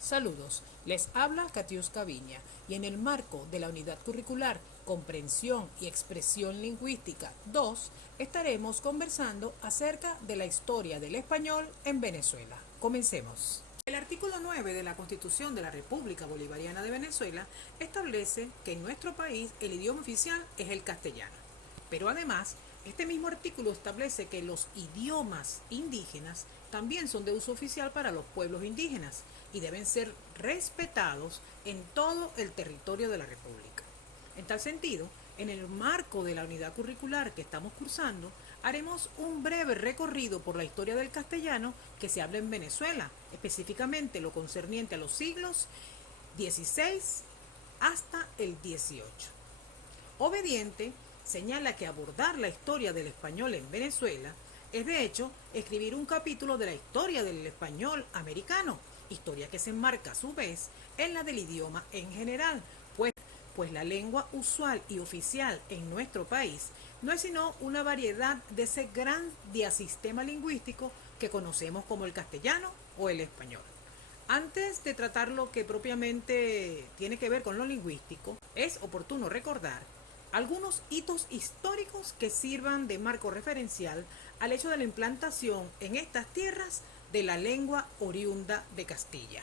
Saludos, les habla Katiuska Viña y en el marco de la unidad curricular Comprensión y Expresión Lingüística 2 estaremos conversando acerca de la historia del español en Venezuela. Comencemos. El artículo 9 de la Constitución de la República Bolivariana de Venezuela establece que en nuestro país el idioma oficial es el castellano. Pero además, este mismo artículo establece que los idiomas indígenas también son de uso oficial para los pueblos indígenas y deben ser respetados en todo el territorio de la República. En tal sentido, en el marco de la unidad curricular que estamos cursando, haremos un breve recorrido por la historia del castellano que se habla en Venezuela, específicamente lo concerniente a los siglos XVI hasta el XVIII. Obediente señala que abordar la historia del español en Venezuela es de hecho escribir un capítulo de la historia del español americano, historia que se enmarca a su vez en la del idioma en general, pues la lengua usual y oficial en nuestro país no es sino una variedad de ese gran diasistema lingüístico que conocemos como el castellano o el español. Antes de tratar lo que propiamente tiene que ver con lo lingüístico, es oportuno recordar algunos hitos históricos que sirvan de marco referencial al hecho de la implantación en estas tierras de la lengua oriunda de Castilla.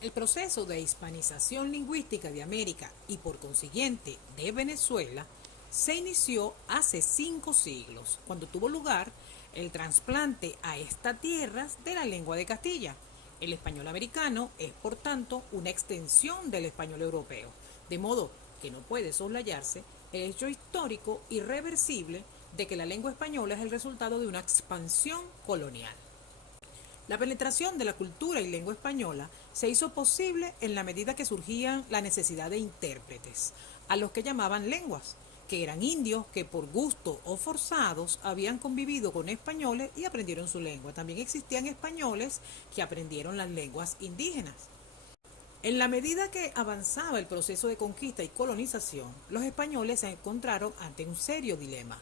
El proceso de hispanización lingüística de América y por consiguiente de Venezuela se inició hace 5 siglos, cuando tuvo lugar el trasplante a estas tierras de la lengua de Castilla. El español americano es, por tanto, una extensión del español europeo, de modo que no puede soslayarse el hecho histórico irreversible de que la lengua española es el resultado de una expansión colonial. La penetración de la cultura y lengua española se hizo posible en la medida que surgía la necesidad de intérpretes, a los que llamaban lenguas, que eran indios que por gusto o forzados habían convivido con españoles y aprendieron su lengua. También existían españoles que aprendieron las lenguas indígenas. En la medida que avanzaba el proceso de conquista y colonización, los españoles se encontraron ante un serio dilema: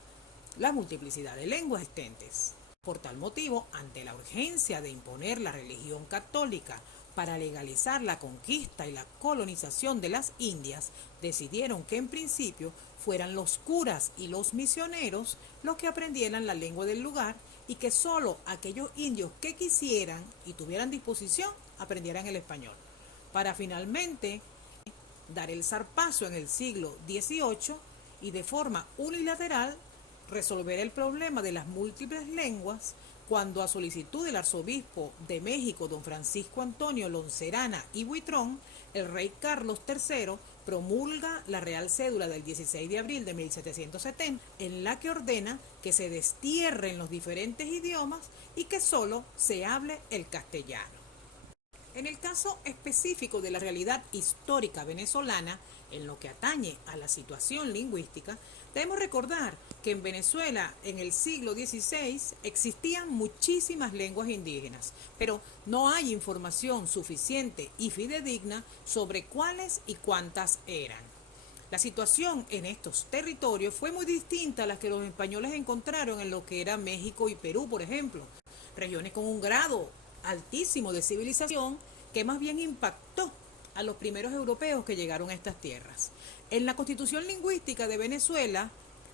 la multiplicidad de lenguas existentes. Por tal motivo, ante la urgencia de imponer la religión católica para legalizar la conquista y la colonización de las Indias, decidieron que en principio fueran los curas y los misioneros los que aprendieran la lengua del lugar y que solo aquellos indios que quisieran y tuvieran disposición aprendieran el español, para finalmente dar el zarpazo en el siglo XVIII y de forma unilateral resolver el problema de las múltiples lenguas cuando, a solicitud del arzobispo de México, don Francisco Antonio Loncerana y Buitrón, el rey Carlos III promulga la Real Cédula del 16 de abril de 1770, en la que ordena que se destierren los diferentes idiomas y que solo se hable el castellano. En el caso específico de la realidad histórica venezolana, en lo que atañe a la situación lingüística, debemos recordar que en Venezuela en el siglo XVI existían muchísimas lenguas indígenas, pero no hay información suficiente y fidedigna sobre cuáles y cuántas eran. La situación en estos territorios fue muy distinta a la que los españoles encontraron en lo que era México y Perú, por ejemplo, regiones con un grado altísimo de civilización que más bien impactó a los primeros europeos que llegaron a estas tierras. En la Constitución Lingüística de Venezuela,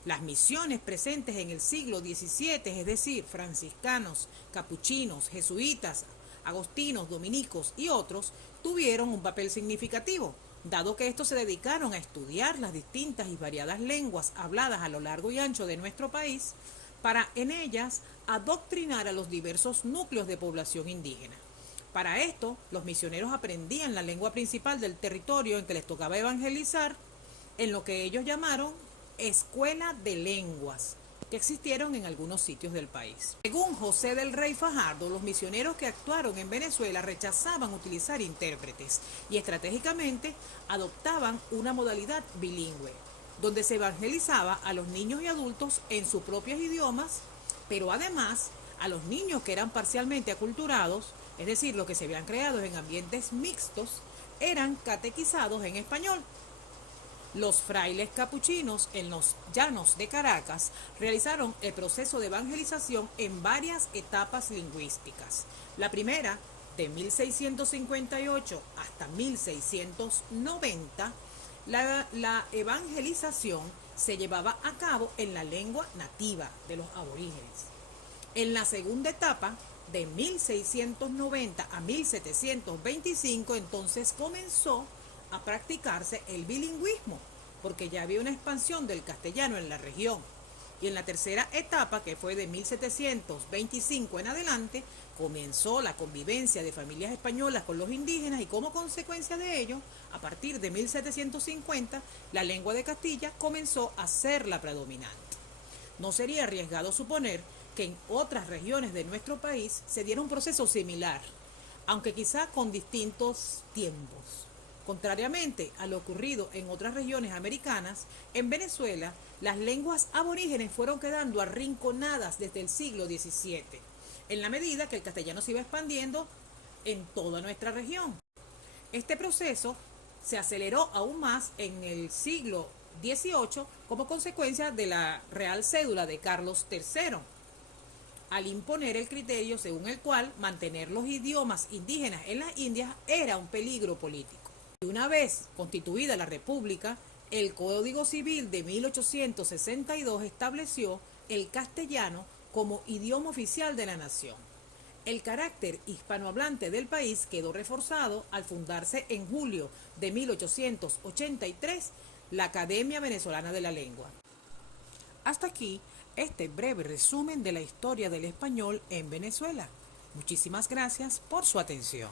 las misiones presentes en el siglo XVII, es decir, franciscanos, capuchinos, jesuitas, agostinos, dominicos y otros, tuvieron un papel significativo, dado que estos se dedicaron a estudiar las distintas y variadas lenguas habladas a lo largo y ancho de nuestro país, para en ellas adoctrinar a los diversos núcleos de población indígena. Para esto, los misioneros aprendían la lengua principal del territorio en que les tocaba evangelizar, en lo que ellos llamaron escuela de lenguas, que existieron en algunos sitios del país. Según José del Rey Fajardo, los misioneros que actuaron en Venezuela rechazaban utilizar intérpretes y estratégicamente adoptaban una modalidad bilingüe, donde se evangelizaba a los niños y adultos en sus propios idiomas, pero además a los niños que eran parcialmente aculturados, es decir, los que se habían creado en ambientes mixtos, eran catequizados en español. Los frailes capuchinos en los llanos de Caracas realizaron el proceso de evangelización en varias etapas lingüísticas. La primera de 1658 hasta 1690, la evangelización se llevaba a cabo en la lengua nativa de los aborígenes. En la segunda etapa, de 1690 a 1725, entonces comenzó a practicarse el bilingüismo, porque ya había una expansión del castellano en la región. Y en la tercera etapa, que fue de 1725 en adelante, comenzó la convivencia de familias españolas con los indígenas y como consecuencia de ello, a partir de 1750, la lengua de Castilla comenzó a ser la predominante. No sería arriesgado suponer que en otras regiones de nuestro país se diera un proceso similar, aunque quizá con distintos tiempos. Contrariamente a lo ocurrido en otras regiones americanas, en Venezuela las lenguas aborígenes fueron quedando arrinconadas desde el siglo XVII, en la medida que el castellano se iba expandiendo en toda nuestra región. Este proceso se aceleró aún más en el siglo XVIII como consecuencia de la Real Cédula de Carlos III, al imponer el criterio según el cual mantener los idiomas indígenas en las Indias era un peligro político. Y una vez constituida la República, el Código Civil de 1862 estableció el castellano como idioma oficial de la nación. El carácter hispanohablante del país quedó reforzado al fundarse en julio de 1883 la Academia Venezolana de la Lengua. Hasta aquí este breve resumen de la historia del español en Venezuela. Muchísimas gracias por su atención.